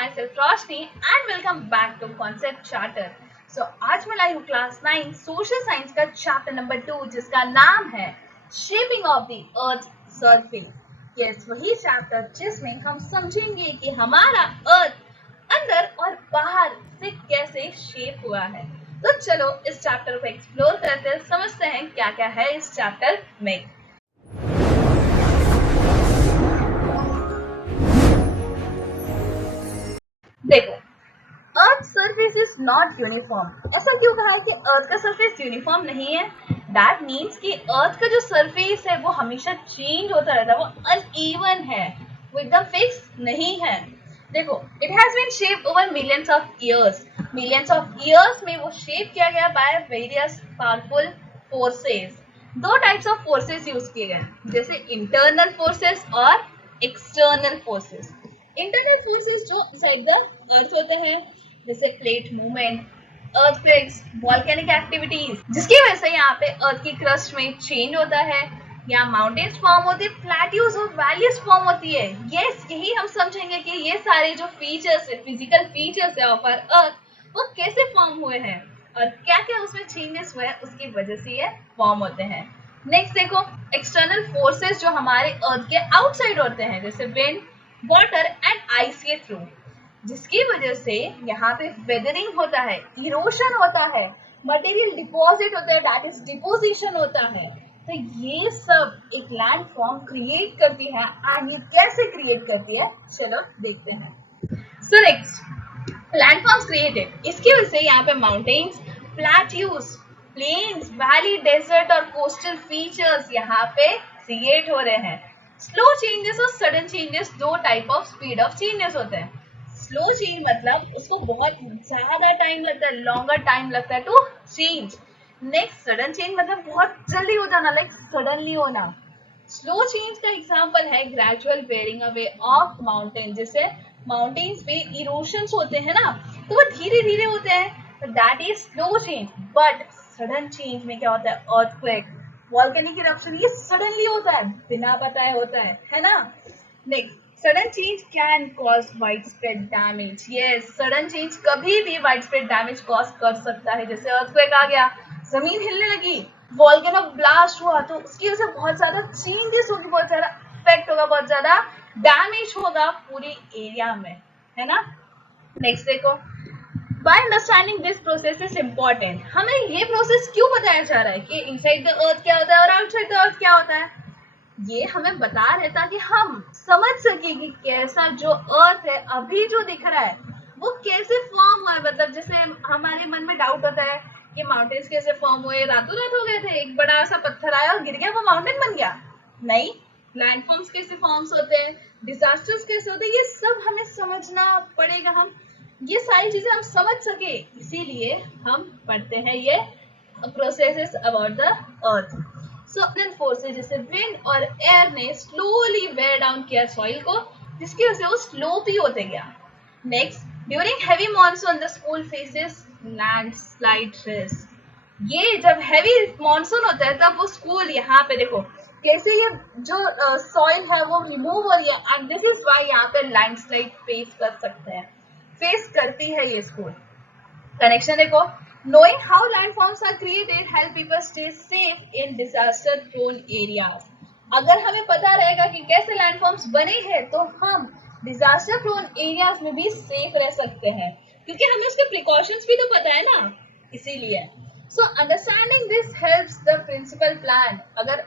myself Roshni and welcome back to Concept Charter. So आज मैं लाई हूँ क्लास 9 सोशल साइंस का चैप्टर नंबर 2 जिसका नाम है shaping of the earth surface. Yes, वही चैप्टर जिसमें हम समझेंगे कि हमारा अर्थ अंदर और बाहर से कैसे शेप हुआ है. तो चलो इस चैप्टर को एक्सप्लोर करते हैं, समझते हैं क्या क्या है इस चैप्टर में. देखो, earth surface is not uniform. ऐसा क्यों कहा है कि अर्थ का सरफेस यूनिफॉर्म नहीं है? दैट मीन्स कि अर्थ का जो सरफेस है वो हमेशा चेंज होता रहता है, वो अनइवन है, वो एकदम फिक्स नहीं है. देखो, it has bean shaped over millions of years. Millions of years में वो शेप किया गया बाय वेरियस पावरफुल फोर्सेस. दो टाइप्स ऑफ फोर्सेस यूज किए गए, जैसे इंटरनल फोर्सेस और एक्सटर्नल फोर्सेस. इंटरनल फोर्सेस जो इनसाइड द अर्थ होते हैं, जैसे plate movement, earthquakes, volcanic activities, जिसकी वजह से यहाँ पे अर्थ की क्रस्ट में चेंज होता है, यहाँ माउंटेन्स फॉर्म होते हैं, प्लेट्यूज और वैलीज फॉर्म होती है. यस, यही हम समझेंगे कि ये सारे जो फीचर्स है, फिजिकल फीचर्स है ऑफ आवर अर्थ, वो कैसे फॉर्म हुए हैं और क्या क्या उसमें चेंजेस हुए हैं, उसकी वजह से ये फॉर्म होते हैं. नेक्स्ट देखो, एक्सटर्नल फोर्सेस जो हमारे अर्थ के आउटसाइड होते हैं, जैसे विंड, वाटर एंड आइस के थ्रू, जिसकी वजह से यहाँ पे वेदरिंग होता है, इरोशन होता है, मटेरियल डिपॉजिट होता है, दैट इज डिपोजिशन होता है. तो ये सब एक लैंड फॉर्म क्रिएट करती है. एंड ये कैसे क्रिएट करती है, चलो देखते हैं. So next, land forms created, इसकी वजह से यहाँ पे mountains, plateaus, plains, valley, desert और कोस्टल फीचर्स यहाँ पे क्रिएट हो रहे हैं. स्लो चेंजेस और सडन चेंजेस, दो type of speed of changes होते हैं. स्लो चेंज मतलब उसको बहुत ज्यादा टाइम लगता है, लॉन्गर टाइम लगता है to change. Next, sudden change मतलब बहुत जल्दी हो जाना, लाइक सडनली होना. स्लो चेंज का एग्जांपल है gradual wearing away of mountain. जैसे माउंटेन्स पे इरोशंस होते हैं ना, तो वो धीरे धीरे होते हैं, that is slow change. But sudden change में क्या होता है, अर्थक्वेक, वोल्केनिक इरप्शन, ये सडनली होता है, बिना बताए होता है ना. Next, sudden change can cause wide spread damage. Yes, sudden change कभी भी वाइड स्प्रेड डैमेज कॉज कर सकता है. जैसे अर्थक्वेक आ गया, जमीन हिलने लगी, वोल्केनो ब्लास्ट हुआ, तो उसकी वजह से बहुत ज्यादा चेंजेस होगी, बहुत ज्यादा इफेक्ट होगा, बहुत ज्यादा डैमेज होगा पूरी एरिया में, है ना. नेक्स्ट देखो, By understanding this process is important. हमें ये प्रोसेस क्यों बताया जा रहा है कि इनसाइड द अर्थ क्या होता है और आउटसाइड द अर्थ क्या होता है. ये हमें बता रहे ताकि हम समझ सके कि कैसा जो अर्थ है अभी जो दिख रहा है वो कैसे फॉर्म हुआ है. मतलब जैसे हमारे मन में डाउट होता है कि माउंटेन्स कैसे फॉर्म हुए, रातों रात हो गए थे, एक बड़ा सा पत्थर आया और गिर गया, वो माउंटेन बन गया? नहीं. लैंडफॉर्म्स कैसे फॉर्म्स होते हैं, डिजास्टर्स कैसे होते हैं, ये सब हमें समझना पड़ेगा. हम ये सारी चीजें हम समझ सके, इसीलिए हम पढ़ते हैं ये processes about the earth. So forces जैसे विंड और एयर ने स्लोली वेयर डाउन किया सॉइल को, जिसकी वजह से वो स्लोपी होते गया. Next, during heavy monsoon the school faces landslide risk. ये जब हैवी मॉनसून होता है तब वो स्कूल, यहाँ पे देखो कैसे ये जो सॉइल है वो रिमूव हो रही है, एंड दिस इज व्हाई यहाँ पे लैंडस्लाइड फेस कर सकते हैं, फेस करती है ये स्कूल. कनेक्शन देखो, knowing how landforms are created help people stay safe in disaster prone areas. अगर हमें पता रहेगा कि कैसे लैंडफॉर्म्स बने हैं तो हम डिजास्टर प्रोन एरियाज में भी सेफ रह सकते हैं, क्योंकि हमें उसके प्रिकॉशंस भी तो पता है ना, इसीलिए. So understanding this helps the principal plan. अगर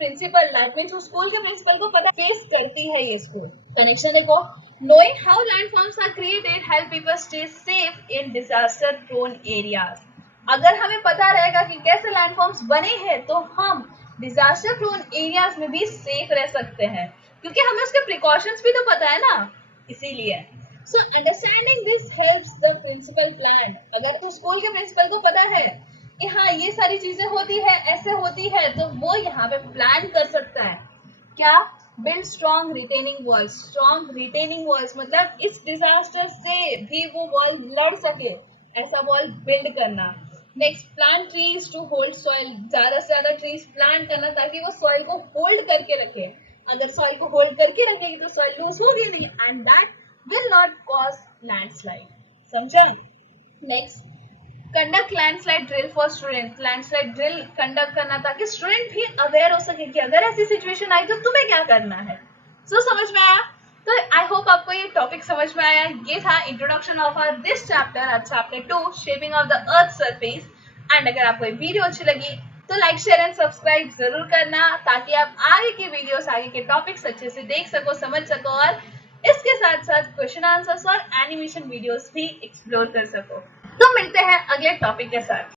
प्रिंसिपल दैट मींस स्कूल के प्रिंसिपल को पता फेस करती है ये स्कूल. कनेक्शन देखो, knowing how landforms are created help people stay safe in disaster prone areas. अगर हमें पता रहेगा कि कैसे लैंडफॉर्म्स बने हैं तो हम डिजास्टर प्रोन एरियाज में भी सेफ रह सकते हैं, क्योंकि हमें उसके प्रिकॉशंस भी तो पता है ना, इसीलिए. So understanding this helps the principal plan. अगर तो स्कूल के प्रिंसिपल को पता है कि हाँ ये सारी चीजें होती है, ऐसे होती है, तो वो यहाँ पे प्लान कर सकता है. क्या? Build strong retaining walls. Strong retaining walls मतलब इस डिजास्टर से भी वो वॉल लड़ सके, ऐसा वॉल बिल्ड करना. Next, plant trees to hold soil. ज्यादा से ज्यादा ट्रीज प्लांट करना ताकि वो सॉइल को होल्ड करके रखे. अगर सॉइल को होल्ड करके रखेगी तो सॉइल लूज होगी नहीं, and that will not cause landslide, समझे? Next, conduct landslide drill for student. Landslide drill conduct करना ताकि स्टूडेंट भी अवेयर हो सके कि अगर ऐसी सिचुएशन आई तो तुम्हें क्या करना है। सो समझ में आया? तो आई होप आपको ये टॉपिक समझ में आया। ये था introduction of this chapter, chapter 2 shaping of the earth surface. And अगर आपको ये वीडियो अच्छी लगी तो लाइक शेयर एंड सब्सक्राइब जरूर करना, ताकि आप आगे की वीडियोस, आगे के टॉपिक्स अच्छे से देख सको, समझ सको, और इसके साथ साथ क्वेश्चन आंसर्स और एनिमेशन वीडियोस भी एक्सप्लोर कर सको। तो मिलते हैं अगले टॉपिक के साथ।